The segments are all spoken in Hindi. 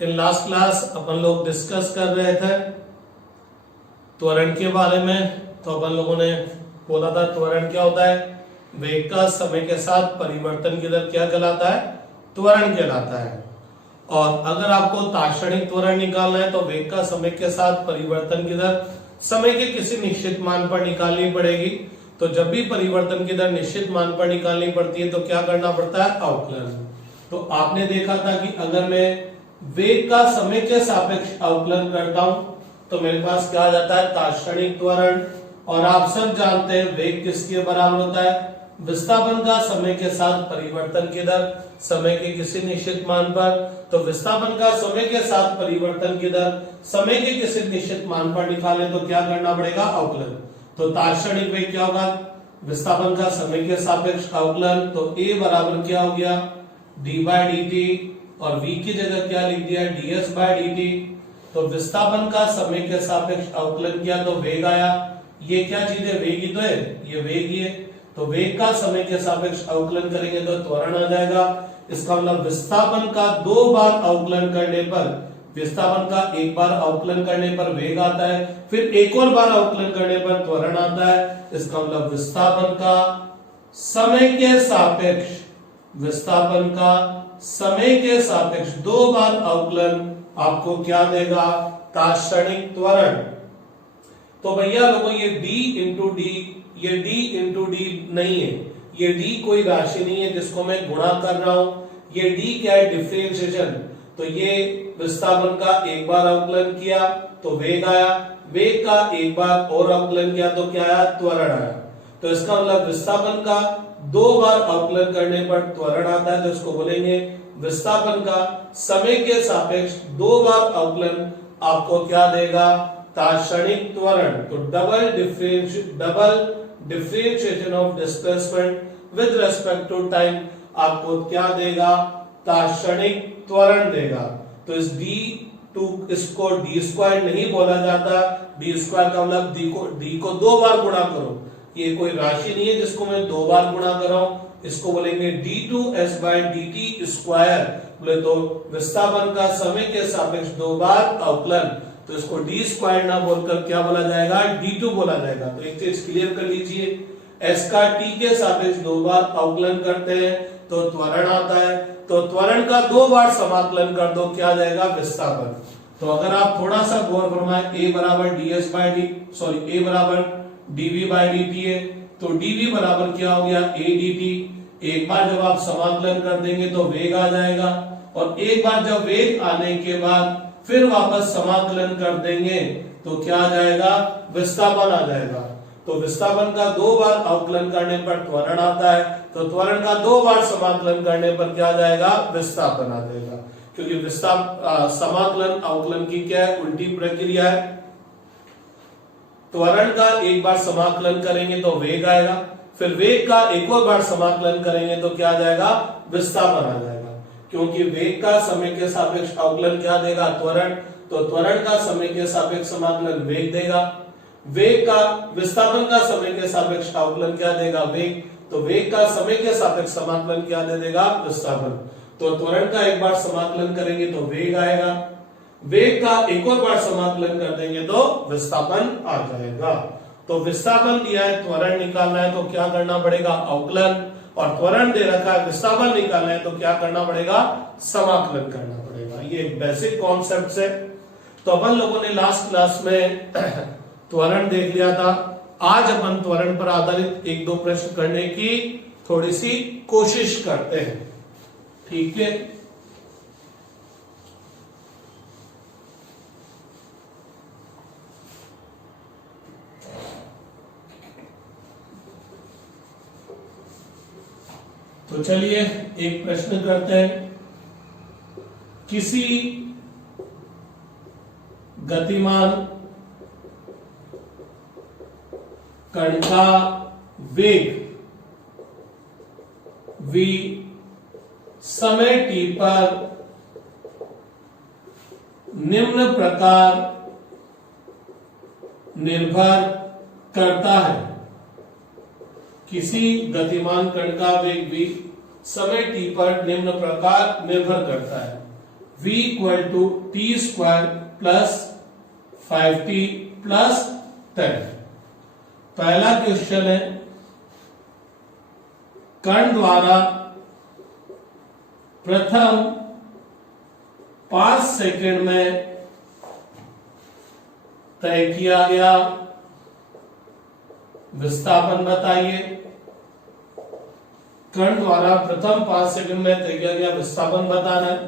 इन लास्ट क्लास अपन लोग डिस्कस कर रहे थे त्वरण के बारे में। तो अपन लोगों ने बोला था त्वरण क्या होता है, वेग का समय के साथ परिवर्तन की दर क्या कहलाता है, त्वरण कहलाता है। और अगर आपको तात्क्षणिक त्वरण निकालना है तो वेग का समय के साथ परिवर्तन की दर समय के किसी निश्चित मान पर निकालनी पड़ेगी। तो जब भी परिवर्तन की दर निश्चित मान पर निकालनी पड़ती है तो क्या करना पड़ता है, अवकलन। तो आपने देखा था कि अगर मैं वेग का समय के सापेक्ष अवकलन करता हूं तो मेरे पास क्या आ जाता है, तात्क्षणिक त्वरण। और आप सब जानते हैं वेग किसके बराबर होता है, विस्थापन का समय के साथ परिवर्तन की दर समय के किसी निश्चित मान पर। तो विस्थापन का समय के साथ परिवर्तन की दर समय के किसी निश्चित मान पर निकालें तो क्या करना पड़ेगा, अवकलन। तो तात्क्षणिक वेग क्या होगा, विस्थापन का समय के सापेक्ष अवकलन। तो a बराबर क्या हो गया, d/dt, और v की जगह क्या लिख दिया, ds/dt। तो विस्थापन का समय के सापेक्ष अवकलन किया तो वेग आया। ये क्या चीज है, वेग ही तो है, ये वेग ही है। तो वेग का समय के सापेक्ष अवकलन करेंगे तो त्वरण आ जाएगा। इसका मतलब विस्थापन का 2 बार अवकलन करने पर, विस्थापन का 1 बार अवकलन करने पर वेग आता है, फिर एक और बार अवकलन करने पर त्वरण आता है। इसका मतलब विस्थापन का समय के सापेक्ष, विस्थापन का समय के सापेक्ष 2 बार अवकलन आपको क्या देगा, तात्क्षणिक त्वरण। तो भैया लोगों ये d इंटू डी, ये d इंटू डी नहीं है, ये d कोई राशि नहीं है जिसको मैं गुणा कर रहा हूं। ये d क्या है, डिफरेंशिएशन। तो ये विस्थापन का 1 बार अवकलन किया तो वेग आया, वेग का 1 बार और अवकलन किया तो क्या आया, त्वरण आया। तो इसका मतलब विस्थापन का 2 बार अवकलन करने पर त्वरण आता है, तो इसको बोलेंगे विस्थापन का समय के सापेक्ष 2 बार अवकलन आपको क्या देगा, तात्क्षणिक त्वरण। तो double differentiation of displacement with respect to time आपको क्या देगा, तात्क्षणिक त्वरण देगा। तो इस इसको d² नहीं बोला जाता, d² का मतलब d को 2 बार गुणा करो। ये कोई राशि नहीं है जिसको मैं 2 बार गुणा कर रहा हूं, इसको बोलेंगे d2s/dt²। बोले तो विस्थापन का समय के सापेक्ष 2 बार अवकलन, तो इसको d² ना बोलकर क्या बोला जाएगा, d2 बोला जाएगा। तो एक चीज क्लियर कर लीजिए, s का t के सापेक्ष 2 बार अवकलन करते हैं तो त्वरण आता है। तो त्वरण का 2 बार समाकलन कर दो, क्या जाएगा, विस्थापन। तो अगर आप थोड़ा सा गौर फरमाएं, a बराबर dv/dt है, तो dv बराबर क्या हो गया, a dt। एक बार जब आप समाकलन कर देंगे तो वेग आ जाएगा, और एक बार जब वेग आने के बाद फिर वापस समाकलन कर देंगे तो क्या आ जाएगा, विस्थापन आ जाएगा। तो विस्थापन का 2 बार अवकलन करने पर त्वरण आता है, तो त्वरण का 2 बार समाकलन करने पर क्या आ जाएगा, विस्थापन आ जाएगा। क्योंकि समाकलन अवकलन की क्या है, उल्टी प्रक्रिया है। त्वरण का 1 बार समाकलन करेंगे तो वेग आएगा, फिर वेग का एक और बार समाकलन करेंगे तो क्या आ जाएगा, विस्थापन आ जाएगा। क्योंकि वेग का समय के सापेक्ष अवकलन क्या देगा, त्वरण। तो त्वरण का समय के सापेक्ष समाकलन वेग देगा, वेग का विस्थापन का समय के सापेक्ष अवकलन क्या देगा, वेग। तो वेग का समय के सापेक्ष समाकलन क्या दे देगा, विस्थापन। तो त्वरण का 1 बार समाकलन करेंगे तो वेग आएगा, वेग का एक और बार समाकलन कर देंगे तो विस्थापन आ जाएगा। तो विस्थापन दिया है, त्वरण निकालना है तो क्या करना पड़ेगा, अवकलन। और त्वरण दे रखा है, विस्थापन निकालना है तो क्या करना पड़ेगा, समाकलन करना पड़ेगा। ये एक बेसिक कॉन्सेप्ट है। तो अपन लोगों ने लास्ट क्लास में त्वरण देख लिया था। आज अपन त्वरण पर आधारित 1-2 प्रश्न करने की थोड़ी सी कोशिश करते हैं, ठीक है। तो चलिए एक प्रश्न करते हैं। किसी गतिमान कण का वेग v समय t पर निम्न प्रकार निर्भर करता है। किसी गतिमान कण का वेग v समय t पर निम्न प्रकार निर्भर करता है। v equal to T square plus 5t plus 10। पहला क्वेश्चन है, कण द्वारा प्रथम 5 सेकंड में तय किया गया विस्थापन बताइए। कण द्वारा प्रथम 5 सेकंड में तय किया गया विस्थापन बताना है।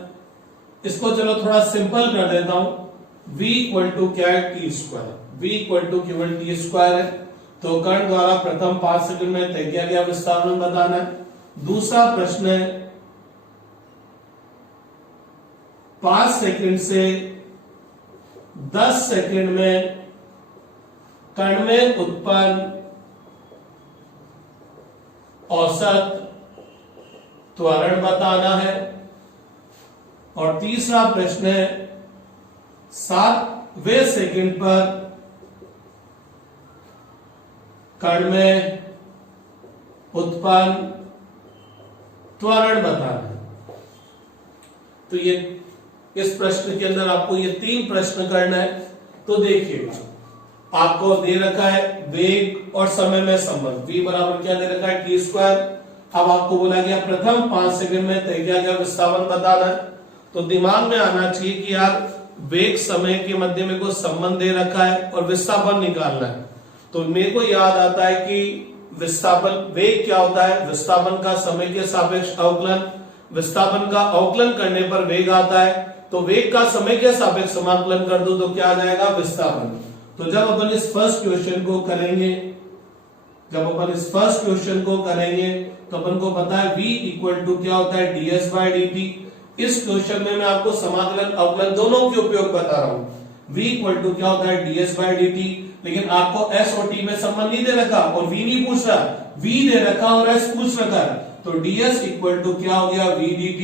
इसको चलो थोड़ा सिंपल कर देता हूं। v इक्वल टू क्या है, T square. v equal to केवल टी स्क्वायर है, तो कण द्वारा प्रथम 5 सेकंड में तय किया गया विस्थापन बताना है। दूसरा प्रश्न है, 5 सेकंड से 10 सेकंड में कण में उत्पन्न औसत त्वरण बताना है। और तीसरा प्रश्न है, 7वें सेकंड पर कण में उत्पन्न त्वरण बताना है। तो ये इस प्रश्न के अंदर आपको ये 3 प्रश्न करना है। तो देखिएगा, आपको दे रखा है वेग और समय में संबंध, v बराबर क्या दे रखा है, टी स्क्वायर। अब आपको बोला गया प्रथम 5 सेकंड में तय किया गया विस्थापन बताना है। तो दिमाग में आना चाहिए कि यार वेग समय के मध्य में कोई संबंध दे रखा है और विस्थापन निकालना है। तो मेरे को याद आता है कि विस्थापन, वेग क्या होता है, विस्थापन का समय के सापेक्ष अवकलन। विस्थापन का अवकलन करने पर वेग आता है, तो वेग का समय के सापेक्ष समाकलन कर दो तो क्या आ जाएगा, विस्थापन। तो जब अपन इस फर्स्ट क्वेश्चन को करेंगे, तो अपन को पता है v इक्वल टू क्या होता है, ds बाय dt। इस क्वेश्चन में मैं आपको समाकलन अवकलन दोनों के उपयोग बता रहा हूं। v इक्वल टू क्या होता है, ds बाय dt। लेकिन आपको s और t में संबंध नहीं दे रखा और v नहीं पूछ रहा, v दे रखा और s पूछ रखा है। तो ds इक्वल टू क्या हो गया, v dt।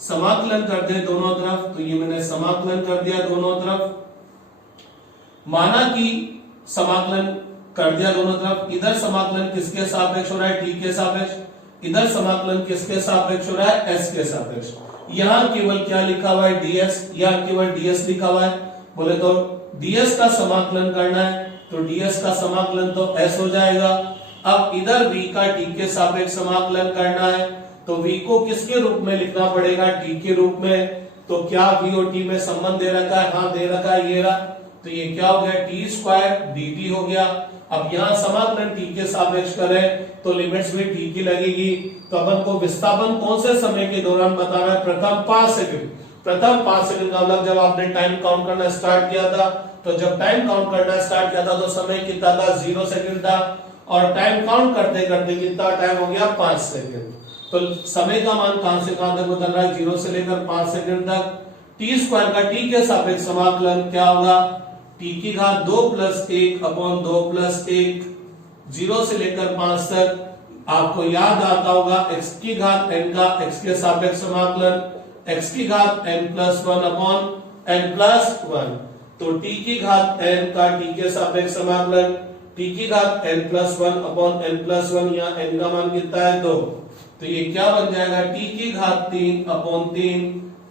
समाकलन कर दे दोनों तरफ, तो ये मैंने समाकलन कर दिया दोनों तरफ। माना कि समाकलन कर दिया दोनों तरफ। इधर समाकलन किसके सापेक्ष हो रहा है, t के सापेक्ष। इधर समाकलन किसके सापेक्ष हो रहा है, s के सापेक्ष। यहां केवल क्या लिखा हुआ है, ds, यहां केवल ds लिखा हुआ है। बोले तो ds का समाकलन करना है, तो ds का समाकलन तो s हो जाएगा। अब इधर v का t के सापेक्ष समाकलन करना है, तो v को किसके रूप में लिखना पड़ेगा, t के रूप में। तो क्या v और t में संबंध दे रखा है, हाँ दे रखा है, ये रहा। तो ये क्या हो गया, टी स्क्वायर dt हो गया। अब यहाँ समाकलन t के सापेक्ष करें तो लिमिट्स में t की लगेगी। तो अपन को विस्थापन कौन से समय के दौरान बताना है, प्रथम 5 सेकंड। प्रथम 5 सेकंड का मतलब जब आपने टाइम काउंट करना स्टार्ट किया था, तो जब टाइम काउंट करना स्टार्ट किया था तो समय कितना था, 0 सेकंड था। और टाइम काउंट करते करते कितना टाइम हो गया, 5 सेकंड। तो समय का मान कहां से कहां तक बदल रहा है, 0 से लेकर 5 सेकंड तक। टी स्क्वायर का t के सापेक्ष समाकलन क्या होगा, t की घात 2 प्लस 1 अपॉन 2 प्लस 1, 0 से लेकर 5 तक। आपको याद आता होगा x की घात n का x के सापेक्ष समाकलन, x की घात n plus 1 upon n plus 1। तो t की घात n का t के सापेक्ष समाकलन, t की घात n plus 1 upon n plus 1, यहाँ n का मान कितना है, 2। तो ये क्या बन जाएगा, t की घात 3 अपॉन 3,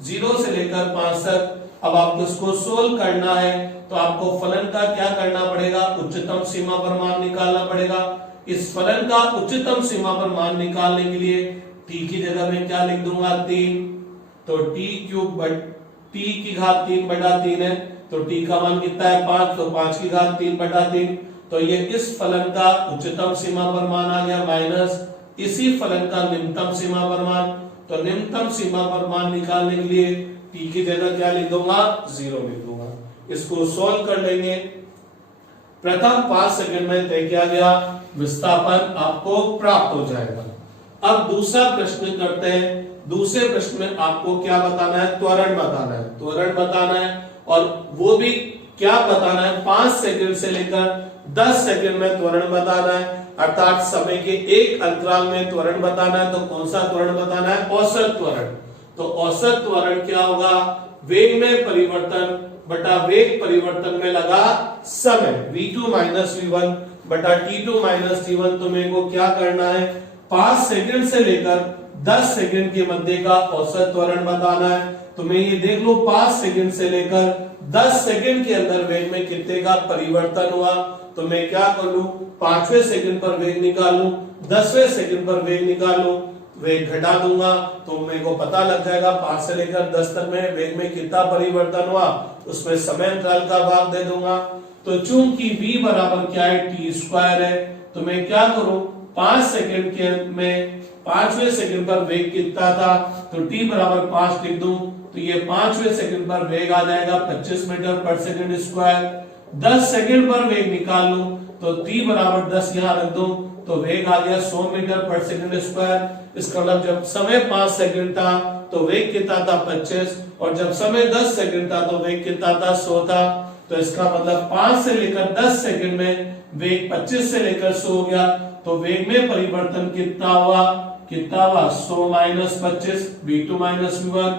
0 से लेकर 5 तक। अब आपको इसको सोल्व करना है, तो आपको फलन का क्या करना पड़ेगा, उच्चतम सीमा पर मान निकालना पड़ेगा। इस फलन का उच्चतम सीमा पर मान निकालने के लिए t की जगह में क्या लिख दूंगा, 3। तो t क्यूब t की घात 3 बटा 3 है, तो t का मान कितना है, 5। तो 5 की घात 3 बटा 3। तो ये इस फलन का उच्चतम सीमा पर मान आ गया, माइनस इसी फलन का निम्नतम सीमा पर मान। तो निम्नतम सीमा पर मान निकालने के लिए t की जगह क्या लिख दूंगा, 0 लिख दूंगा। इसको सोल्व कर लेंगे। प्रथम 5 सेकंड में तय किया गया विस्थापन आपको प्राप्त हो जाएगा। अब दूसरा प्रश्न करते हैं। दूसरे प्रश्न में आपको क्या बताना है, त्वरण बताना है। त्वरण बताना है और वो भी क्या बताना है, 5 सेकंड से लेकर 10 सेकंड में त्वरण बताना है, अर्थात समय के एक अंतराल में त्वरण बताना है। तो कौन सा त्वरण बताना है, औसत त्वरण। तो औसत त्वरण क्या होगा, वेग में परिवर्तन बटा वेग परिवर्तन में लगा समय, v2 माइनस v1 बटा t2 माइनस t1। तो मेरे को क्या करना है, 5 सेकंड से लेकर 10 सेकंड के मध्य का औसत त्वरण बताना है। तो मैं ये देख लो 5 सेकंड से लेकर 10 सेकंड के अंदर वेग में कितने का परिवर्तन हुआ। तो मैं क्या कर लूं, 5वें सेकंड पर वेग निकालूं, 10वें सेकंड पर वेग निकालूं, वेग घटा दूंगा तो मेरे को पता लग जाएगा 5 से लेकर 10 तक में वेग में कितना परिवर्तन हुआ, उसमें समय अंतराल का भाग दे दूंगा। तो चूंकि v बराबर क्या है, टी स्क्वायर है, तो मैं क्या करूं, 5 सेकंड के में 5वें सेकंड पर वेग कितना था, तो t बराबर 5 लिख दूं, तो ये 5वें सेकंड पर वेग आ जाएगा 25 मीटर पर सेकंड स्क्वायर। 10 सेकंड पर वेग निकाल लूं तो t बराबर 10 यहां रख दूं, तो वेग आ गया 100 मीटर पर सेकंड स्क्वायर। इसका मतलब जब समय 5 सेकंड था तो वेग कितना था 25, और जब समय 10 सेकंड था तो वेग कितना था 100 था। तो इसका मतलब 5 से लेकर 10 सेकंड में वेग 25 से लेकर 100 हो गया, तो वेग में परिवर्तन कितना हुआ, 100 minus 25 v2 minus v1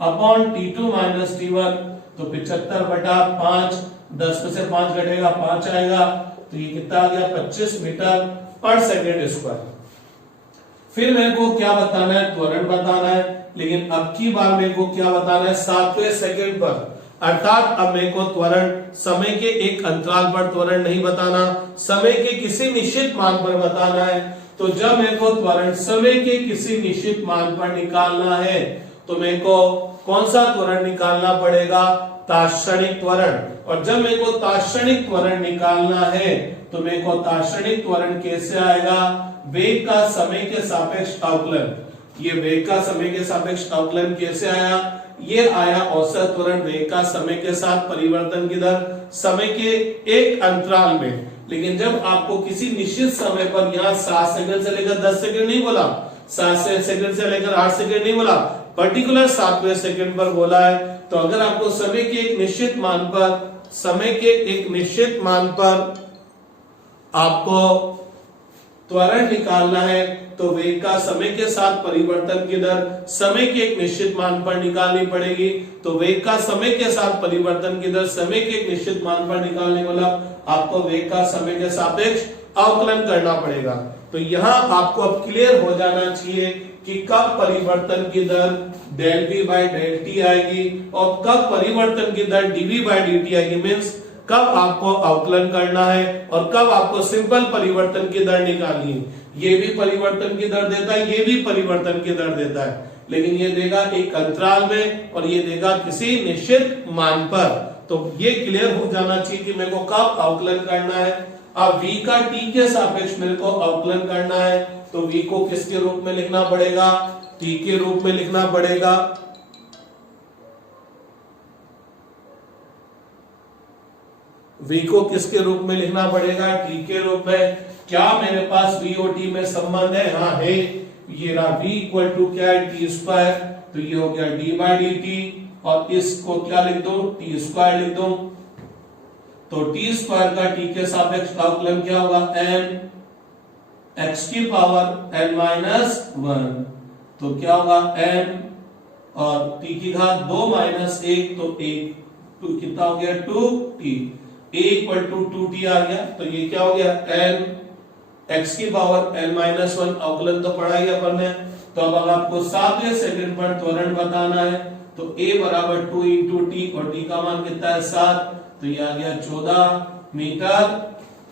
upon t2 minus t1, तो 75/5, 10 में से 5 घटेगा 5 आएगा, तो ये कितना आ गया 25 मीटर पर सेकेंड स्क्वायर। फिर मेरे को क्या बताना है, त्वरण बताना है, लेकिन अब की बार मेरे को क्या बताना है, 7वें सेकंड पर, अर्थात अब मेरे को त्वरण समय के एक अंतराल पर त्वरण नहीं बताना, समय के किसी निश्चित मान पर बताना है। तो जब मेरे को त्वरण समय के किसी निश्चित मान पर निकालना है तो मेरे को कौन सा त्वरण निकालना पड़ेगा, तात्क्षणिक त्वरण। और जब मेरे को तात्क्षणिक त्वरण निकालना है तो मेरे को तात्क्षणिक त्वरण कैसे आएगा, वेग का समय के सापेक्ष अवकलन। ये वेग का समय के सापेक्ष अवकलन कैसे आया, ये आया औसत त्वरण वेग का समय के साथ परिवर्तन की दर समय के एक अंतराल में। लेकिन जब आपको किसी निश्चित समय पर यहाँ 7 सेकंड से लेकर 10 सेकंड नहीं बोला, 7 सेकंड से लेकर 8 सेकंड नहीं बोला, पर्टिकुलर 7वें सेकंड पर बोला है, तो अगर आपको समय के एक निश्चित मान पर, समय के एक निश्चित मान पर आपको त्वरण निकालना है तो वेग का समय के साथ परिवर्तन की दर समय के एक निश्चित मान पर निकालनी पड़ेगी। तो वेग का समय के साथ परिवर्तन की दर समय के एक निश्चित मान पर निकालने वाला आपको वेग का समय के सापेक्ष अवकलन करना पड़ेगा। तो यहाँ आपको अब क्लियर हो जाना चाहिए कि कब परिवर्तन की दर del v by del T आएगी और कब परिवर्तन की दर dv बाई dt आएगी। मीन्स कब आपको अवकलन करना है और कब आपको सिंपल परिवर्तन की दर निकालनी है। ये भी परिवर्तन की दर देता है, ये भी परिवर्तन की दर देता है, लेकिन ये देगा एक अंतराल में और ये देगा किसी निश्चित मान पर। तो ये क्लियर हो जाना चाहिए कि मेरे को कब अवकलन करना है। अब v का t के सापेक्ष मेरे को अवकलन करना है, तो v को किसके रूप में लिखना पड़ेगा, t के रूप में लिखना पड़ेगा। v को किसके रूप में लिखना पड़ेगा, t के रूप में। क्या मेरे पास v और t में संबंध है, हाँ है। ये रहा v इक्वल टू क्या है, टी स्क्वायर, तो ये हो गया d बाई डी टी, और इसको क्या लिख दो, टी स्क्वायर लिख दो। तो टी स्क्वायर का t के सापेक्ष अवकलन क्या होगा, n x की पावर n माइनस 1, तो क्या होगा n और t की घात 2 माइनस 1, तो 1, तो कितना हो गया 2t, a equal to 2t आ गया। तो ये क्या हो गया n x की पावर n माइनस 1, अवकलन तो पढ़ा ही अपन ने। तो अब अगर आपको 7वें सेकंड पर त्वरण बताना है तो a बराबर 2 इंटू टी, और t का मान कितना है 7, तो ये आ गया 14 मीटर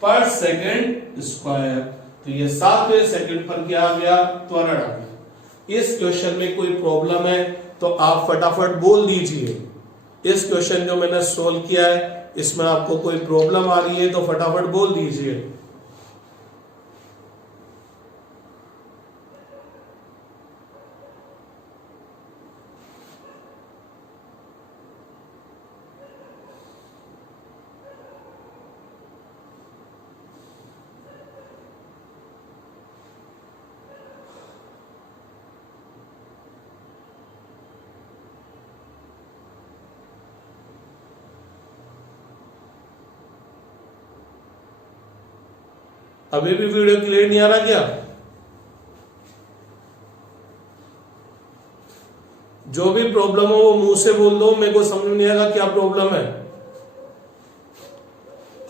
पर सेकंड स्क्वायर। तो ये 7वें सेकंड पर क्या आ गया, त्वरण आ गया। इस क्वेश्चन में कोई प्रॉब्लम है तो आप फटाफट बोल दीजिए। इस क्वेश्चन जो मैंने सोल्व किया है इसमें आपको कोई प्रॉब्लम आ रही है तो फटाफट बोल दीजिए। अभी भी वीडियो क्लियर नहीं आ रहा क्या? जो भी प्रॉब्लम हो वो मुंह से बोल दो, मेरे को समझ नहीं आएगा क्या प्रॉब्लम है,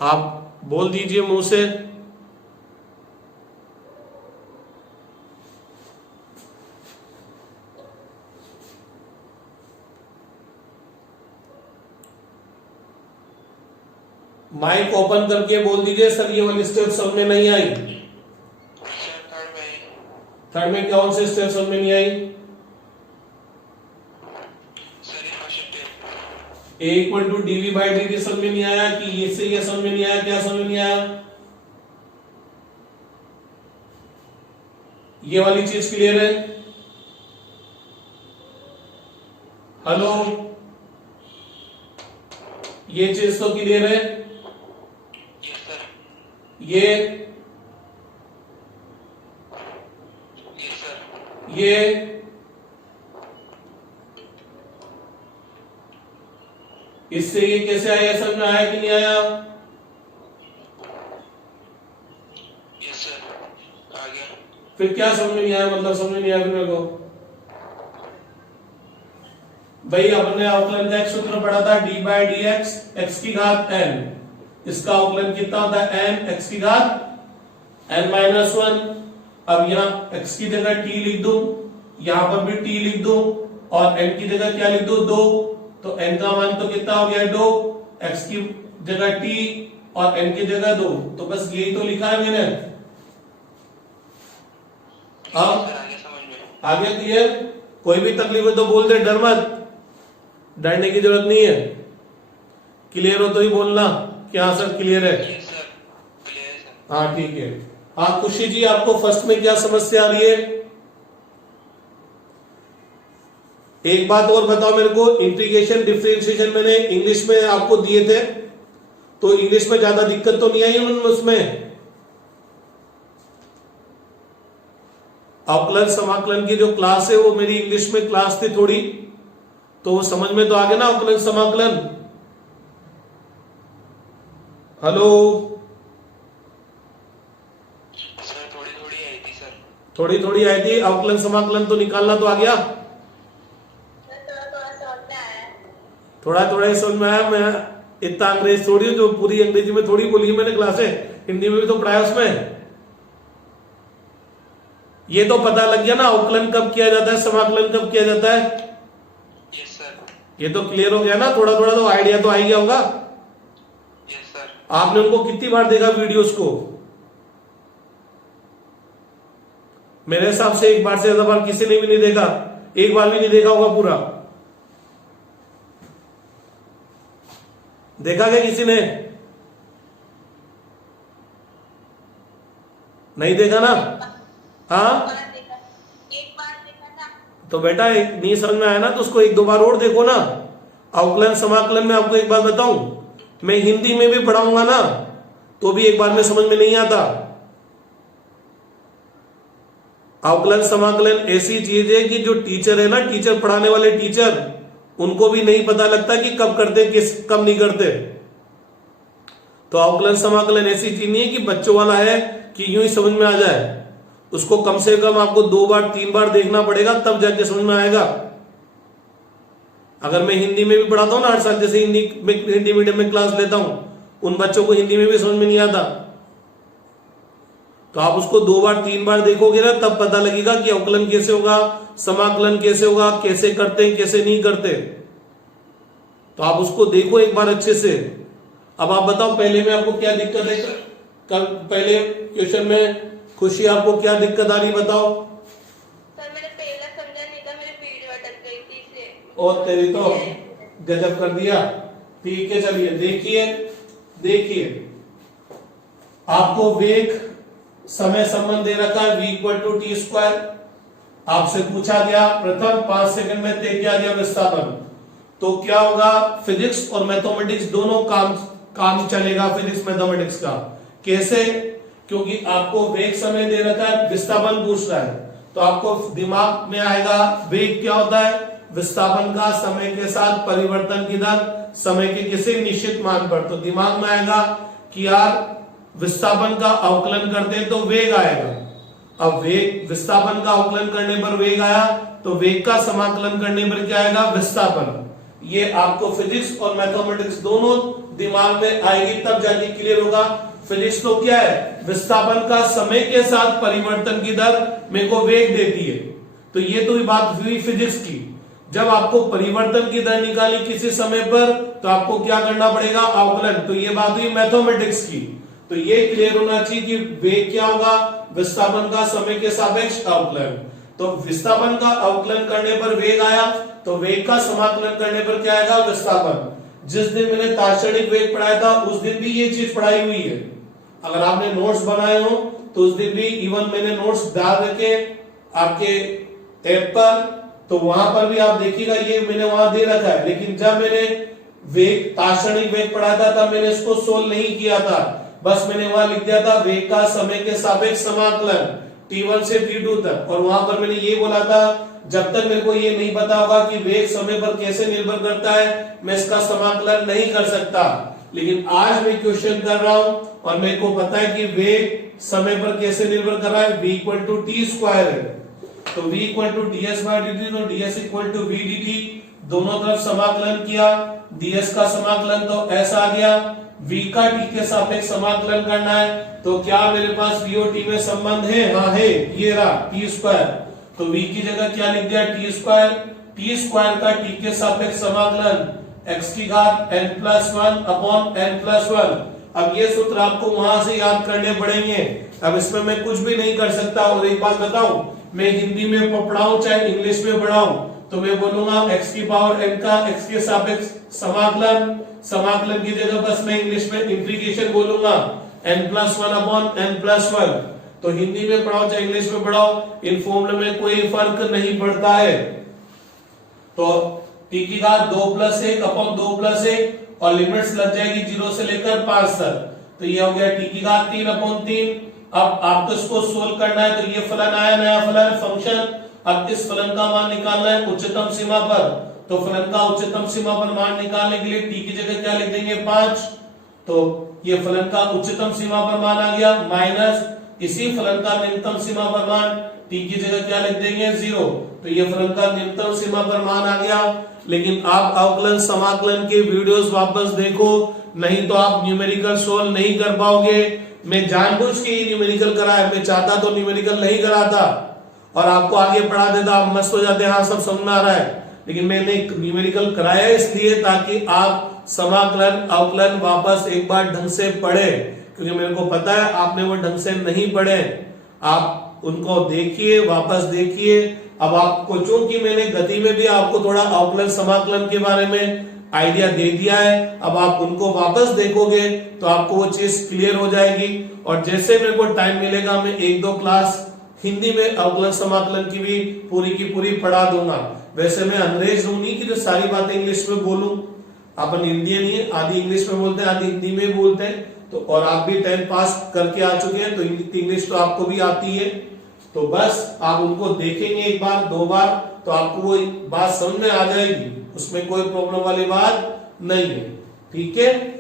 आप बोल दीजिए मुंह से। माइक ओपन करके बोल दीजिए सर ये वाली स्टेप समझ में नहीं आई। थर्ड में कौन सी स्टेप समझ में नहीं आई? A equal to DV by D समझ में नहीं आया कि ये से ये समझ में नहीं आया? क्या समझ में नहीं आया? ये वाली चीज क्लियर है? हेलो, ये चीज तो क्लियर है? ये इससे ये कैसे आया? समझ में आया कि नहीं आया? यस सर, आ गया। फिर क्या समझ में नहीं आया? मतलब समझ में नहीं आया फिर मेरे को। भाई अपने अवकलन का एक सूत्र पढ़ा था D by D x, x की घात n। इसका अवकलन कितना होता है? n एक्स की घात n माइनस 1। अब यहाँ x की जगह t लिख दूं, यहां पर भी t लिख दूं और n की जगह क्या लिख दूं? 2। तो n का मान तो कितना हो गया? 2। x की जगह t और n की जगह 2। तो बस यही तो लिखा है मैंने। अब आगे क्लियर? कोई भी तकलीफ हो तो बोल दे, डर मत, डरने की जरूरत नहीं है। क्लियर हो तो ही बोलना कि हाँ सर क्लियर है। हाँ ठीक है। हाँ खुशी जी, आपको फर्स्ट में क्या समस्या आ रही है? एक बात और बताओ मेरे को, इंटीग्रेशन डिफरेंशिएशन मैंने इंग्लिश में आपको दिए थे, तो इंग्लिश में ज्यादा दिक्कत तो नहीं आई उनमें? उसमें अवकलन समाकलन की जो क्लास है वो मेरी इंग्लिश में क्लास थी थोड़ी, तो वो समझ में तो आ गया ना अवकलन समाकलन? हेलो सर, थोड़ी थोड़ी आई थी सर। थोड़ी थोड़ी आई थी, अवकलन समाकलन तो निकालना तो आ गया? थोड़ा थोड़ा ही समझ में आया। मैं इतना अंग्रेज थोड़ी हूं जो पूरी अंग्रेजी में थोड़ी बोली है मैंने क्लासे, हिंदी में भी तो पढ़ाया उसमें। ये तो पता लग गया ना अवकलन कब किया जाता है, समाकलन कब किया जाता है? Yes sir. ये तो क्लियर हो गया ना? थोड़ा थोड़ा तो आइडिया तो आ गया होगा। Yes sir. आपने उनको कितनी बार देखा वीडियोस को? मेरे हिसाब से एक बार से ज्यादा बार किसी ने भी नहीं देखा, एक बार भी नहीं देखा होगा पूरा। देखा क्या किसी ने? नहीं देखा ना? हाँ तो बेटा एक नहीं समझ में आया ना तो उसको एक दो बार और देखो ना। अवकलन समाकलन में आपको एक बात बताऊं, मैं हिंदी में भी पढ़ाऊंगा ना तो भी एक बार में समझ में नहीं आता। अवकलन समाकलन ऐसी चीज है कि जो टीचर है ना, टीचर पढ़ाने वाले टीचर, उनको भी नहीं पता लगता कि कब करते किस कब नहीं करते। तो अवकलन समाकलन ऐसी चीज नहीं है कि बच्चों वाला है कि यूं ही समझ में आ जाए। उसको कम से कम आपको 2 बार 3 बार देखना पड़ेगा तब जाके समझ में आएगा। अगर मैं हिंदी में भी पढ़ाता हूं ना 8 साल, जैसे हिंदी मीडियम में क्लास लेता हूं, उन बच्चों को हिंदी में भी समझ में नहीं आता। तो आप उसको 2 बार 3 बार देखोगे ना तब पता लगेगा कि अवकलन कैसे होगा, समाकलन कैसे होगा, कैसे करते हैं कैसे नहीं करते। तो आप उसको देखो एक बार अच्छे से। अब आप बताओ पहले में आपको क्या दिक्कत है? कल पहले क्वेश्चन में खुशी आपको क्या दिक्कत आ रही बताओ? सर मैंने पहला समझा नहीं था, मेरी वीडियो अटक गई थी इससे। और तेरी तो गजब कर दिया। ठीक है चलिए देखिए आपको वेग समय संबंध दे रखा है v equal to T square. आपसे पूछा गया प्रथम 5 सेकंड में तय किया गया विस्थापन, तो क्या होगा? फिजिक्स और मैथमेटिक्स दोनों काम चलेगा फिजिक्स मैथमेटिक्स का। कैसे? क्योंकि आपको वेग समय दे रखा है, विस्थापन पूछ रहा है, तो आपको दिमाग में आएगा वेग क्या होता है? विस्थापन का समय के साथ परिवर्तन की दर समय के किसी निश्चित मान पर। तो दिमाग में आएगा कि यार विस्थापन का अवकलन करते हैं तो वेग आएगा। अब वेग विस्थापन का अवकलन करने पर वेग आया, तो वेग का समाकलन करने पर क्या आएगा? विस्थापन। ये आपको फिजिक्स और मैथमेटिक्स दोनों दिमाग में आएगी तब जाके क्लियर होगा। फिजिक्स तो क्या है? विस्थापन का समय के साथ परिवर्तन की दर मेरे को वेग देती है, तो ये तो बात हुई फिजिक्स की। जब आपको परिवर्तन की दर निकालनी किसी समय पर, तो आपको क्या करना पड़ेगा, अवकलन। तो ये बात हुई मैथमेटिक्स की। तो ये क्लियर होना चाहिए कि वेग क्या होगा, विस्थापन का समय के सापेक्ष अवकलन। तो विस्थापन का अवकलन करने पर वेग आया, तो वेग का समाकलन करने पर क्या आएगा, विस्थापन। जिस दिन मैंने तात्क्षणिक वेग पढ़ाया था उस दिन भी ये चीज पढ़ाई हुई है। अगर आपने नोट्स बनाए हो तो उस दिन भी इवन मैंने नोट्स डाल रखे आपके ऐप पर, तो वहां पर भी आप देखिएगा ये मैंने वहां दे रखा है। लेकिन जब मैंने वेग तात्क्षणिक वेग पढ़ाया था तब मैंने इसको सोल्व नहीं किया था, बस मैंने वहां लिख दिया था वेग का समय के सापेक्ष समाकलन t1 से t2 तक। और वहां पर मैंने ये बोला था जब तक मेरे को ये नहीं पता होगा कि वेग समय पर कैसे निर्भर करता है मैं इसका समाकलन नहीं कर सकता। लेकिन आज मैं क्वेश्चन कर रहा हूं और मेरे को पता है कि वेग समय पर कैसे निर्भर कर रहा है, v equal to T square है। तो v equal to ds by dt, तो ds equal to v dt, दोनों तरफ समाकलन किया, ds का समाकलन तो ऐसा आ गया, v का t के सापेक्ष समाकलन करना है, तो क्या मेरे पास v और t में संबंध है, हाँ है, ये रहा t स्क्वायर। तो v की जगह क्या लिख दिया, t स्क्वायर का t के सापेक्ष समाकलन x की घात n+1 अपॉन n+1। अब ये सूत्र आपको वहां से याद करने पड़ेंगे, अब इसमें मैं कुछ भी नहीं कर सकता। और एक बात बताऊं, मैं हिंदी में पढ़ाऊं चाहे इंग्लिश में पढ़ाऊं, तो मैं बोलूंगा x की पावर n का x के सापेक्ष समाकलन, समाकलन की जगह बस मैं इंग्लिश में इंटीग्रेशन बोलूंगा, n+1 अपॉन n+1। तो हिंदी में पढ़ाओ चाहे इंग्लिश में पढ़ाओ, इन फॉर्मूले में कोई फर्क नहीं पड़ता है। तो t की घात 2+1 अपॉन 2+1 और लिमिट्स लग जाएगी 0 से लेकर 5 तक, तो ये हो गया t की घात 3 अपॉन 3। अब आपको इसको सोल्व करना है, तो ये फलन आया, नया फलन फंक्शन। अब इस फलन का मान निकालना है उच्चतम सीमा पर, तो फलन का उच्चतम सीमा पर मान निकालने के लिए t की जगह क्या लिख देंगे, 5। तो ये फलन का उच्चतम सीमा पर मान आ गया, माइनस इसी फलन का निम्नतम सीमा पर मान, t की जगह क्या लिख देंगे, 0। तो ये फलन का निम्नतम सीमा पर मान आ गया। लेकिन आप अवकलन समाकलन के वीडियोस वापस देखो, नहीं तो आप न्यूमेरिकल सोल्व नहीं कर पाओगे। मैं जानबूझ के ही न्यूमेरिकल कराया, मैं चाहता तो न्यूमेरिकल नहीं कराता और आपको आगे पढ़ा देता, आप मस्त हो जाते, हाँ सब समझ में आ रहा है। लेकिन मैंने न्यूमेरिकल कराया इसलिए ताकि आप समाकलन अवकलन वापस एक बार ढंग से पढ़े, क्योंकि मेरे को पता है आपने वो ढंग से नहीं पढ़े। आप उनको देखिए, वापस देखिए। अब आपको चूंकि मैंने गति में भी आपको थोड़ा अवकलन समाकलन के बारे में आइडिया दे दिया है, अब आप उनको वापस देखोगे तो आपको वो चीज क्लियर हो जाएगी। और जैसे मेरे को टाइम मिलेगा मैं 1-2 क्लास हिंदी में अवकलन समाकलन की भी पूरी पढ़ा दूंगा। वैसे मैं अंग्रेज हूं नहीं कि जो सारी बातें इंग्लिश में बोलूं, अपन इंडियन ही है, आधी इंग्लिश में बोलते हैं आधी हिंदी में बोलते हैं। तो और आप भी 10 पास करके आ चुके हैं, तो इंग्लिश तो आपको भी आती है। तो बस आप उनको देखेंगे 1 बार 2 बार तो आपको वो बात समझ में आ जाएगी, उसमें कोई प्रॉब्लम वाली बात नहीं है, ठीक है।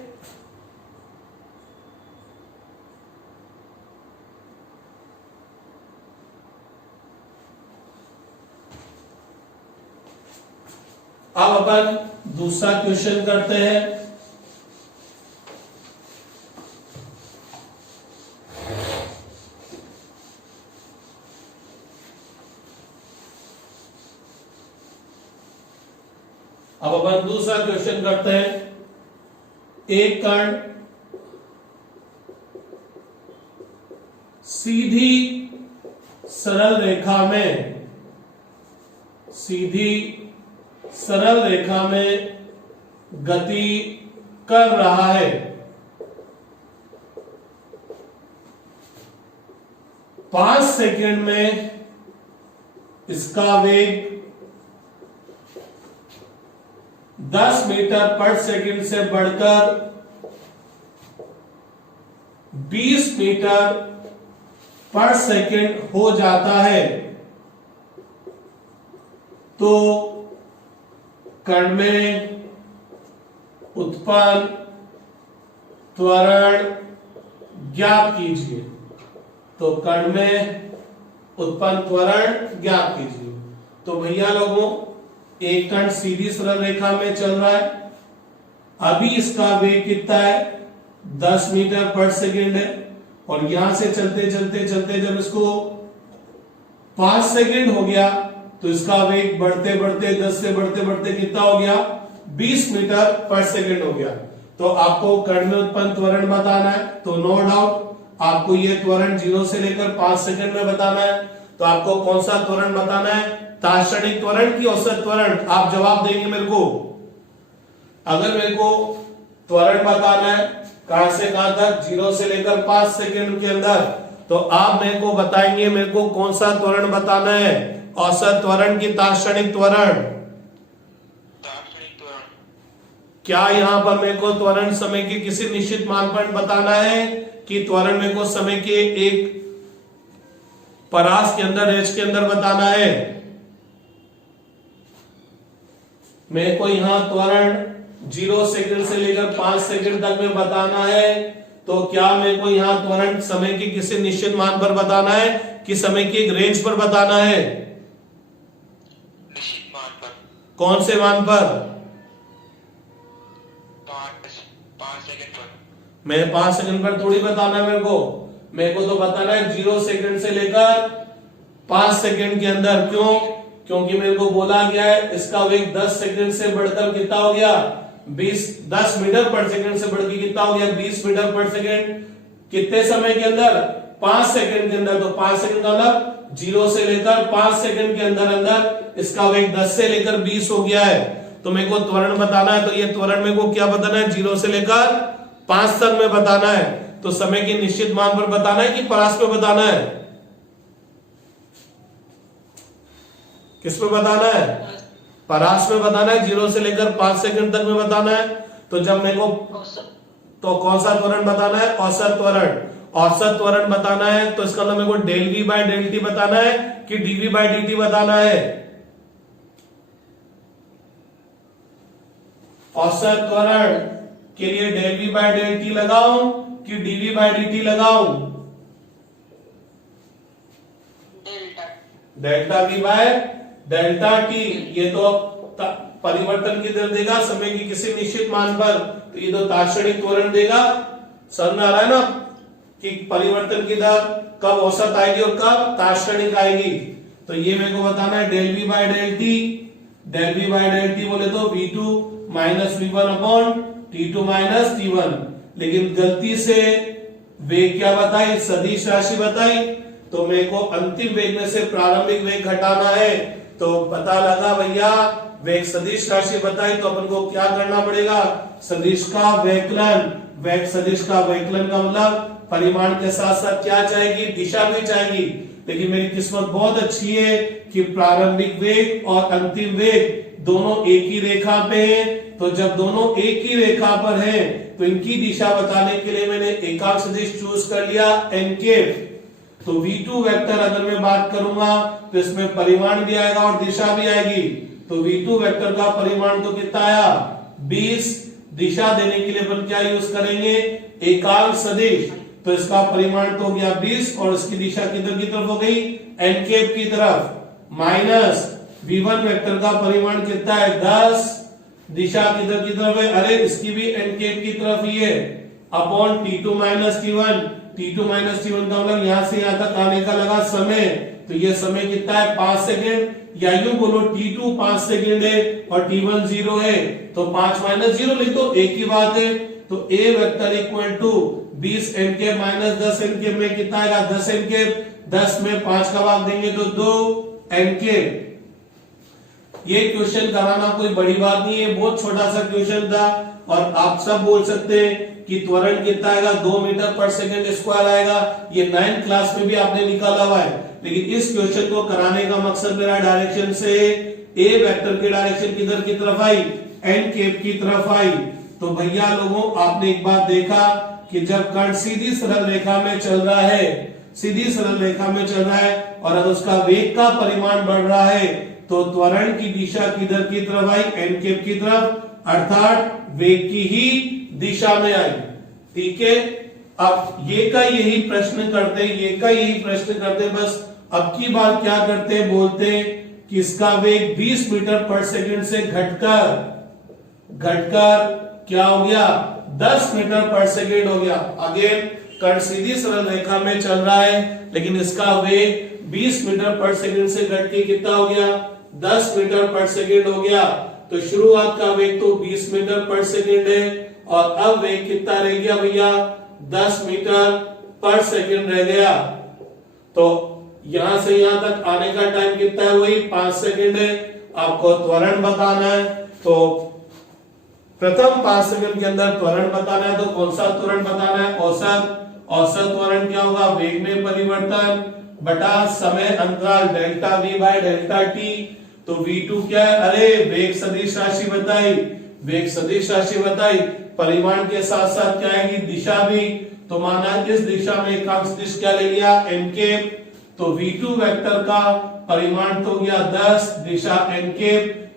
अब अपन दूसरा क्वेश्चन करते हैं। अब अपन दूसरा क्वेश्चन करते हैं। एक कण सीधी सरल रेखा में गति कर रहा है। 5 सेकंड में इसका वेग 10 मीटर पर सेकंड से बढ़कर 20 मीटर पर सेकंड हो जाता है, तो कण में उत्पन्न त्वरण ज्ञात कीजिए। तो कण में उत्पन्न त्वरण ज्ञात कीजिए। तो भैया लोगों, एक कण सीधी सरल रेखा में चल रहा है, अभी इसका वेग कितना है, 10 मीटर पर सेकंड है। और यहां से चलते चलते चलते जब इसको 5 सेकंड हो गया तो इसका वेग बढ़ते बढ़ते 10 से बढ़ते बढ़ते कितना हो गया, 20 मीटर पर सेकंड हो गया। तो आपको कण में उत्पन्न त्वरण बताना है, तो नो डाउट आपको ये त्वरण 0 से लेकर 5 सेकंड में बताना है। तो आपको कौन सा त्वरण बताना है, तात्क्षणिक त्वरण की औसत त्वरण। आप जवाब देंगे मेरे को, अगर मेरे को त्वरण बताना है कहां से कहां तक, 0 से लेकर 5 सेकंड के अंदर, तो आप मेरे को बताएंगे मेरे को कौन सा त्वरण बताना है, औसत त्वरण की तात्क्षणिक त्वरण। तात्क्षणिक त्वरण। क्या यहां पर मेरे को त्वरण समय के किसी निश्चित मान पर बताना है कि त्वरण मेरे को समय के एक परास के अंदर, रेंज के अंदर बताना है। मेरे को यहां त्वरण 0 सेकंड से लेकर 5 सेकंड तक में बताना है। तो क्या मेरे को यहां त्वरण समय के किसी निश्चित मान पर बताना है कि समय की एक रेंज पर बताना है, निश्चित मान पर। कौन से मान पर, 5 सेकंड पर। मैं 5 सेकंड पर थोड़ी बताना है मेरे को तो बताना है 0 सेकंड से लेकर 5 सेकंड के अंदर। क्यों, क्योंकि मेरे को बोला गया है इसका वेग 10 सेकंड से बढ़कर कितना हो गया, 10 मीटर पर सेकंड से बढ़ के कितना हो गया, 20 मीटर पर सेकंड। कितने समय के अंदर, 5 सेकंड के अंदर। तो 5 सेकंड का मतलब 0 से लेकर 5 सेकंड के अंदर अंदर इसका वेग 10 से लेकर 20 हो गया है। तो मेरे को त्वरण बताना है, तो ये त्वरण मेरे को क्या बताना है, 0 से लेकर 5 तक में बताना है। तो समय के निश्चित मान पर बताना है कि परास पे बताना है, किस पे बताना है, परास में बताना है। 0 से लेकर 5 सेकंड तक में बताना है। तो जब मेरे को तो कौन सा त्वरण बताना है, औसत त्वरण। औसत त्वरण बताना है तो इसका मतलब मेरे को del V by del T बताना है कि डीवी बाय डी टी बताना है। औसत त्वरण के लिए del V by del T लगाऊं कि डीवी बाय डी टी लगाऊं, delta V by delta T. ये तो परिवर्तन की दर देगा समय की किसी निश्चित मान पर, तो ये तो तात्क्षणिक त्वरण देगा। समझ में आ रहा है ना कि परिवर्तन की दर कब औसत आएगी और कब तात्क्षणिक आएगी। तो ये मेरे को बताना है del V by del T. Del V by del T बोले तो V2 minus V1 upon T2 minus T1। लेकिन गलती से वेग क्या बताई, सदिश राशि बताई। तो मेरे को अंतिम वेग में से प्रारंभिक वेग घटाना है। तो पता लगा भैया वेग सदिश राशि बताई, तो अपन को क्या करना पड़ेगा, सदिश का वैकलन। वेग सदिश का वैकलन का मतलब परिमाण के साथ साथ क्या चाहेगी, दिशा भी चाहेगी। लेकिन मेरी किस्मत बहुत अच्छी है कि प्रारंभिक वेग और अंतिम वेग दोनों एक ही रेखा पे हैं। तो जब दोनों एक ही रेखा पर हैं, तो इनकी दिशा बताने के लिए मैंने एकांक सदिश चूज कर लिया एनकेफ। तो V2 वेक्टर अगर मैं बात करूंगा तो इसमें परिमाण भी आएगा और दिशा भी आएगी। तो V2 वेक्टर का परिमाण तो कितना आया, 20। दिशा देने के लिए अपन क्या यूज करेंगे, एकांक सदिश। तो इसका परिमाण तो हो गया 20 और इसकी दिशा किधर की तरफ हो गई, एनकेप की तरफ। माइनस V1 वेक्टर का परिमाण कितना है, 10। दिशा किधर की तरफ है, अरे इसकी भी एनकेप की तरफ ही है, upon T2 minus T1। T2 minus T1 का मतलब यहां से यहां तक आने का लगा समय। तो ये समय कितना है, 5 सेकेंड। या यूं बोलो T2 5 सेकेंड है और T1 0 है, तो 5 माइनस 0 लिख दो, एक ही बात है। तो A वेक्टर इक्वल टू 20 एनकेप माइनस 10 एनकेप में कितना आएगा, 10 एनकेप। 10 में 5 का भाग देंगे तो 2 एनकेप। ये क्वेश्चन कराना कोई बड़ी बात नहीं है, बहुत छोटा सा क्वेश्चन था। और आप सब बोल सकते हैं कि त्वरण कितना आएगा, 2 मीटर पर सेकंड स्क्वायर आएगा। ये 9th क्लास में भी आपने निकाला हुआ है। लेकिन इस क्वेश्चन को कराने का मकसद मेरा डायरेक्शन से ए वेक्टर की डायरेक्शन किधर की तरफ आई, एन केप की तरफ आई। तो भैया लोगों आपने एक बात देखा कि जब कण सीधी सरल रेखा में चल रहा है, सीधी सरल रेखा में चल रहा है और अगर उसका वेग का परिमाण बढ़ रहा है, तो त्वरण की दिशा किधर की तरफ आई, एन केप की तरफ, अर्थात वेग की ही दिशा में आई। ठीक है, अब ये का यही प्रश्न करते हैं, ये का यही प्रश्न करते हैं। बस अब की बार क्या करते हैं, बोलते हैं कि इसका वेग 20 मीटर पर सेकंड से घटकर क्या हो गया, 10 मीटर पर सेकंड हो गया। अगेन कण सीधी सरल रेखा में चल रहा है, लेकिन इसका वेग 20 मीटर पर सेकंड से घट के कितना हो गया, 10 मीटर पर सेकंड हो गया। तो शुरुआत का वेग तो 20 मीटर पर सेकंड है और अब वेग कितना रह गया भैया, 10 मीटर पर सेकंड रह गया। तो यहां से यहां तक आने का टाइम कितना है, वही 5 सेकंड है। आपको त्वरण बताना है, तो प्रथम 5 सेकंड के अंदर त्वरण बताना है। तो कौन सा त्वरण बताना है, औसत त्वरण क्या होगा, वेग में परिवर्तन बटा समय अंतराल delta V by delta T. तो v2 क्या है, अरे वेग सदिश राशि बताई, वेग सदिश राशि बताई, परिमाण के साथ साथ क्या आएगी, दिशा भी। तो माना इस दिशा में एकांक सदिश क्या ले लिया, n के। तो v2 वेक्टर का परिमाण तो हो गया 10, दिशा n के।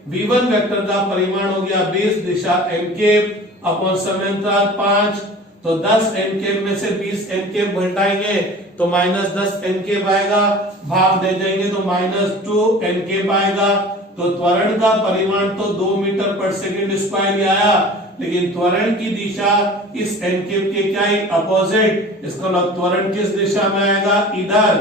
v1 वेक्टर का परिमाण हो गया 20, दिशा n के, अपॉन समय अंतराल 5। तो 10 n के में से 20 n के घटाएंगे तो माइनस 10 n के पाएगा, भाग दे देंगे तो माइनस 2 n के पाएगा। तो त्वरण का परिमाण तो 2 मीटर पर सेकंड स्क्वायर आया, लेकिन त्वरण की दिशा इस n के क्या है, अपोजिट। इसका मतलब त्वरण किस दिशा में आएगा, इधर।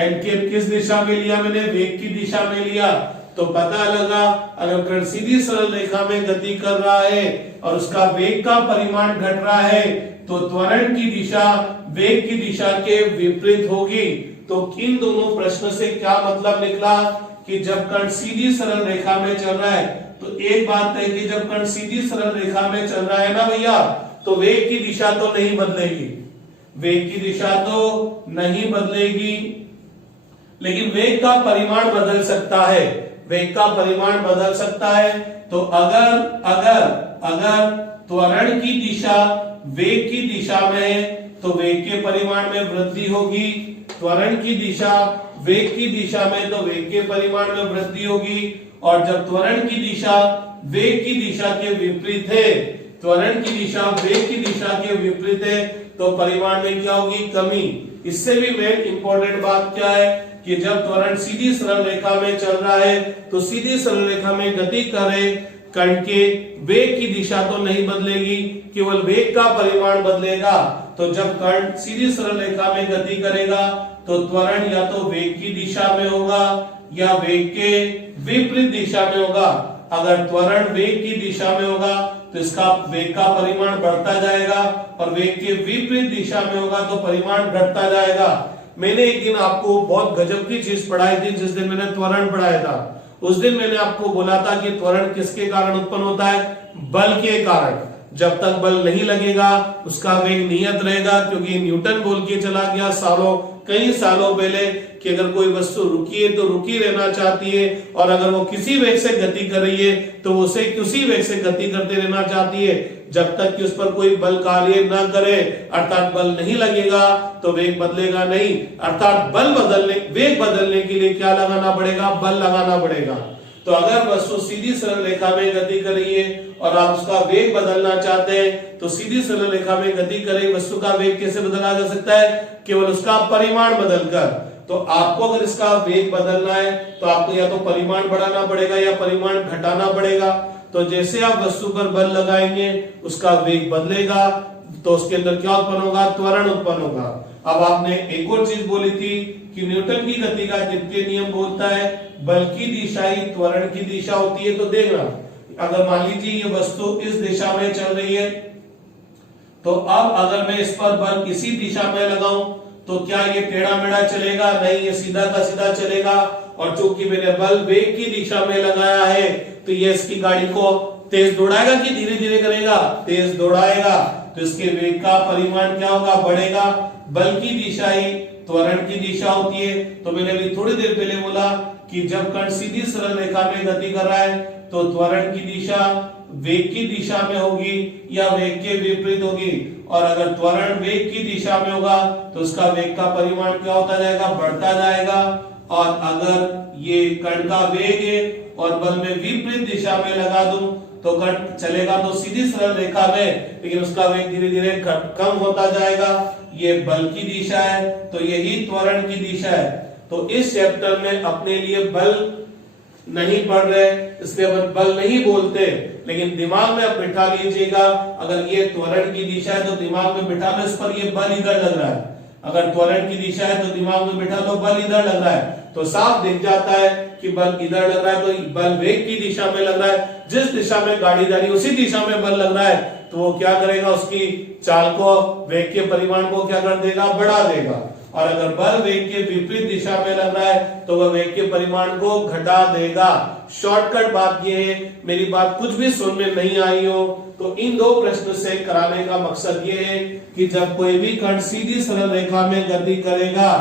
n किस दिशा में लिया मैंने, वेग की दिशा में लिया। तो पता लगा अगर कण सीधी सरल रेखा में गति कर रहा है और उसका वेग का परिमाण घट रहा है तो त्वरण की दिशा वेग की दिशा के विपरीत होगी। तो इन दोनों प्रश्न से क्या मतलब निकला कि जब कण सीधी सरल रेखा में चल रहा है, तो एक बात है कि जब कण सीधी सरल रेखा में चल रहा है ना भैया, तो वेग की दिशा तो नहीं बदलेगी, वेग की दिशा तो नहीं बदलेगी, लेकिन वेग का परिमाण बदल सकता है, वेग का परिमाण बदल सकता है। तो अगर त्वरण की दिशा वेग की दिशा में, तो वेग के परिमाण में वृद्धि होगी। त्वरण की दिशा वेग की दिशा में, तो वेग के परिमाण में वृद्धि होगी। और जब त्वरण की दिशा वेग की दिशा के विपरीत है, त्वरण की दिशा वेग की दिशा के विपरीत है, तो परिमाण में क्या होगी, कमी। इससे भी मेन इंपॉर्टेंट बात क्या है कि जब त्वरण सीधी सरल रेखा में चल रहा है तो सीधी सरल रेखा में गति करे कण के वेग की दिशा तो नहीं बदलेगी, केवल वेग का परिमाण बदलेगा। तो जब कण सीधी सरल रेखा में गति करेगा तो त्वरण या तो वेग की दिशा में होगा या वेग के विपरीत दिशा में होगा। अगर त्वरण वेग की दिशा में होगा तो इसका वेग का परिमाण बढ़ता जाएगा, और वेग के विपरीत दिशा में होगा तो परिमाण घटता जाएगा। मैंने एक दिन आपको बहुत गजब की चीज पढ़ाई थी, जिस दिन मैंने त्वरण पढ़ाया था। उस दिन मैंने आपको बोला था कि त्वरण किसके कारण उत्पन्न होता है, बल के कारण। जब तक बल नहीं लगेगा उसका वेग नियत रहेगा, क्योंकि न्यूटन बोल के चला गया कई सालों पहले कि अगर कोई वस्तु रुकी है तो रुकी रहना चाहती है, और अगर वो किसी वेग से गति कर रही है तो उसे उसी वेग से गति करते रहना चाहती है जब तक कि उस पर कोई बल कार्य न करे, अर्थात बल नहीं लगेगा तो वेग बदलेगा नहीं। अर्थात वेग बदलने के लिए क्या लगाना पड़ेगा, बल लगाना पड़ेगा। तो अगर वस्तु सीधी सरल रेखा में गति कर रही है और आप उसका वेग बदलना चाहते हैं, तो सीधी सरल रेखा में गति कर रही वस्तु का वेग कैसे बदला जा सकता है, केवल उसका परिमाण बदलकर। तो आपको अगर इसका वेग बदलना है तो आपको या तो परिमाण बढ़ाना पड़ेगा या परिमाण घटाना पड़ेगा। तो जैसे आप वस्तु पर बल लगाएंगे उसका वेग बदलेगा, तो उसके अंदर क्या उत्पन्न होगा, त्वरण उत्पन्न होगा। अब आपने एक और चीज बोली थी कि न्यूटन की गति का द्वितीय नियम बोलता है बल की दिशा ही त्वरण की दिशा होती है। तो देखना, अगर मान लीजिए ये वस्तु इस दिशा में चल रही है, तो अब अगर मैं इस पर बल इसी दिशा में लगाऊं तो क्या ये टेढ़ा मेढ़ा चलेगा, नहीं, ये सीधा का सीधा चलेगा। और चूंकि मैंने बल वेग की दिशा में लगाया है तो ये इसकी गाड़ी को तेज दौड़ाएगा कि धीरे धीरे करेगा, तेज दौड़ाएगा। तो इसके वेग का परिमाण क्या होगा, बढ़ेगा। बल की दिशा ही त्वरण की दिशा होती है। तो मैंने अभी थोड़ी देर पहले बोला कि जब कण सीधी सरल रेखा में गति कर रहा है तो त्वरण की दिशा वेग की दिशा में होगी या वेग के विपरीत होगी, और अगर त्वरण वेग की दिशा में होगा तो उसका वेग का परिमाण क्या होता जाएगा, बढ़ता जाएगा। और अगर ये कण का वेग है और बल में विपरीत दिशा में लगा दूं तो कण चलेगा तो सीधी सरल रेखा में, लेकिन उसका वेग धीरे धीरे कम होता जाएगा। ये बल की दिशा है, तो यही त्वरण की दिशा है। तो इस चैप्टर में अपने लिए बल नहीं पढ़ रहे, इसलिए अपन बल नहीं बोलते, लेकिन दिमाग में आप बिठा लीजिएगा, अगर ये त्वरण की दिशा है तो दिमाग में बिठा लो इस पर ये बल इधर लग रहा है, अगर त्वरण की दिशा है तो दिमाग में बिठा लो बल इधर लग रहा है, तो साफ दिख जाता है कि बल इधर लग रहा है, तो बल वेग की दिशा में लग रहा है। जिस दिशा में गाड़ी जा रही है उसी दिशा में बल लग रहा है, तो वो क्या करेगा, उसकी चाल को, वेग के परिमाण को क्या कर देगा, बढ़ा देगा। और अगर बल वेग के विपरीत दिशा में लग रहा है तो वह वेग के परिमाण को घटा देगा। शॉर्टकट बात यह है, मेरी बात कुछ भी सुन में नहीं आई हो तो इन दो प्रश्न से कराने का मकसद ये है कि जब कोई भी कण सीधी सरल रेखा में गति करेगा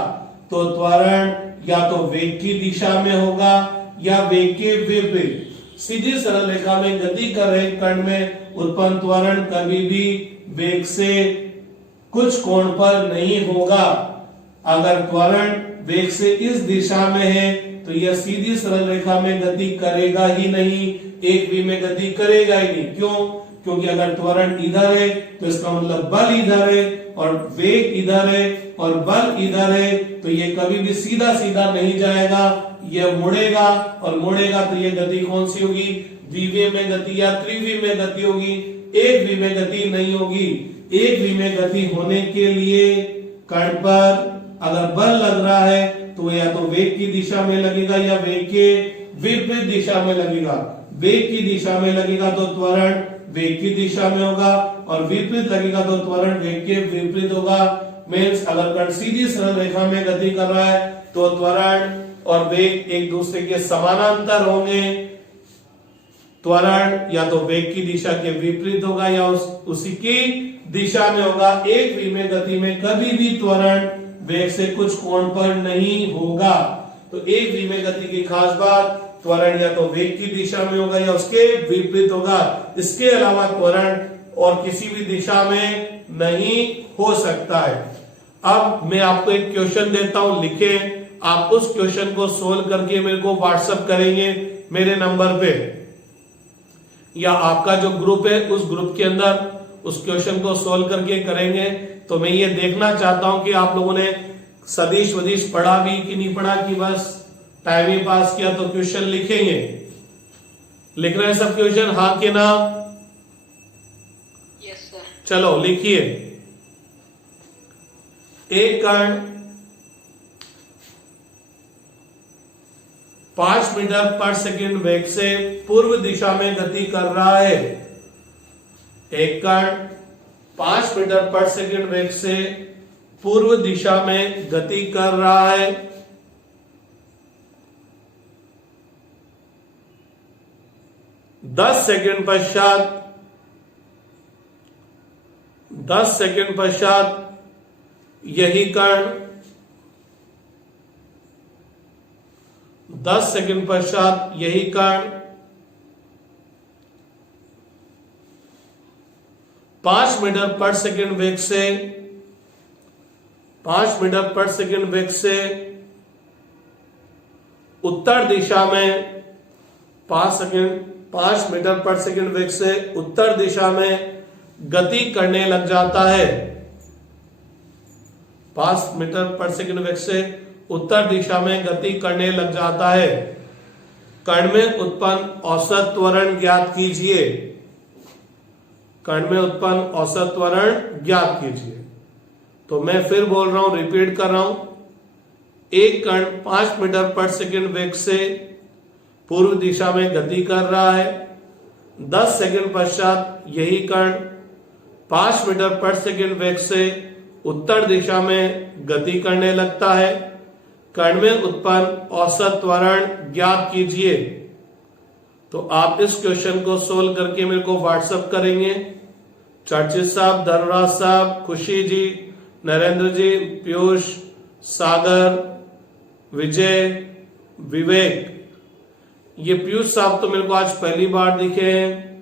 तो त्वरण या तो वेग की दिशा में होगा या वेग के विपरीत। सीधी सरल रेखा में गति कर रहे कण में उत्पन्न त्वरण कभी भी वेग से कुछ कोण पर नहीं होगा। अगर त्वरण वेग से इस दिशा में है तो यह सीधी सरल रेखा में गति करेगा ही नहीं, एक भी में गति करेगा ही नहीं। क्यों? क्योंकि अगर त्वरण इधर है तो इसका मतलब बल इधर है और वेग इधर है और बल इधर है, तो ये कभी भी सीधा सीधा नहीं जाएगा, यह मुड़ेगा और मुड़ेगा तो ये गति कौन सी होगी, द्विवीय में गति या त्रिवीय में गति होगी, एक भी में गति नहीं होगी। एक भी में गति होने के लिए कण पर अगर बल लग रहा है तो या तो वेग की दिशा में लगेगा या वेग के विपरीत दिशा में लगेगा। वेग की दिशा में लगेगा तो त्वरण वेग की दिशा में होगा और विपरीत लगेगा तो त्वरण वेग के विपरीत होगा। मींस अगर कण सीधी सरल रेखा में गति कर रहा है तो त्वरण और वेग एक दूसरे के समानांतर होंगे। त्वरण या तो वेग की दिशा के विपरीत होगा या उसी की दिशा में होगा। एक विमीय गति में कभी भी त्वरण वेग से कुछ कोण पर नहीं होगा। तो एक विमीय गति की खास बात, त्वरण या तो वेग की दिशा में होगा या उसके विपरीत होगा। इसके अलावा त्वरण और किसी भी दिशा में नहीं हो सकता है। अब मैं आपको एक क्वेश्चन देता हूं, लिखे, आप उस क्वेश्चन को सोल्व करके मेरे को व्हाट्सएप करेंगे मेरे नंबर पे, या आपका जो ग्रुप है उस ग्रुप के अंदर उस क्वेश्चन को सोल्व करके करेंगे। तो मैं ये देखना चाहता हूं कि आप लोगों ने सदिश वदिश पढ़ा भी कि नहीं पढ़ा, कि बस टाइम ही पास किया। तो क्वेश्चन लिखेंगे, लिख रहे हैं सब क्वेश्चन, हाँ के ना? Yes sir. चलो लिखिए। एक कण 5 मीटर पर सेकंड वेग से पूर्व दिशा में गति कर रहा है। एक कण 5 मीटर पर सेकंड वेग से पूर्व दिशा में गति कर रहा है। दस सेकंड पश्चात यही कण 10 सेकंड पश्चात यही कण 5 मीटर पर सेकंड वेग से 5 मीटर पर सेकंड वेग से उत्तर दिशा में 5 मीटर पर सेकंड वेग से उत्तर दिशा में गति करने लग जाता है। 5 मीटर पर सेकंड वेग से उत्तर दिशा में गति करने लग जाता है। कण में उत्पन्न औसत त्वरण ज्ञात कीजिए। कण में उत्पन्न औसत त्वरण ज्ञात कीजिए। तो मैं फिर बोल रहा हूं, रिपीट कर रहा हूं। एक कण 5 मीटर पर सेकंड वेग से पूर्व दिशा में गति कर रहा है। 10 सेकंड पश्चात यही कण 5 मीटर पर सेकंड वेग से उत्तर दिशा में गति करने लगता है। कण में उत्पन्न औसत त्वरण ज्ञात कीजिए। तो आप इस क्वेश्चन को सोल्व करके मेरे को व्हाट्सएप करेंगे। चर्चित साहब, धर्मराज साहब, खुशी जी, नरेंद्र जी, पीयूष, सागर, विजय, विवेक। ये पीयूष साहब तो मेरे को आज पहली बार दिखे हैं।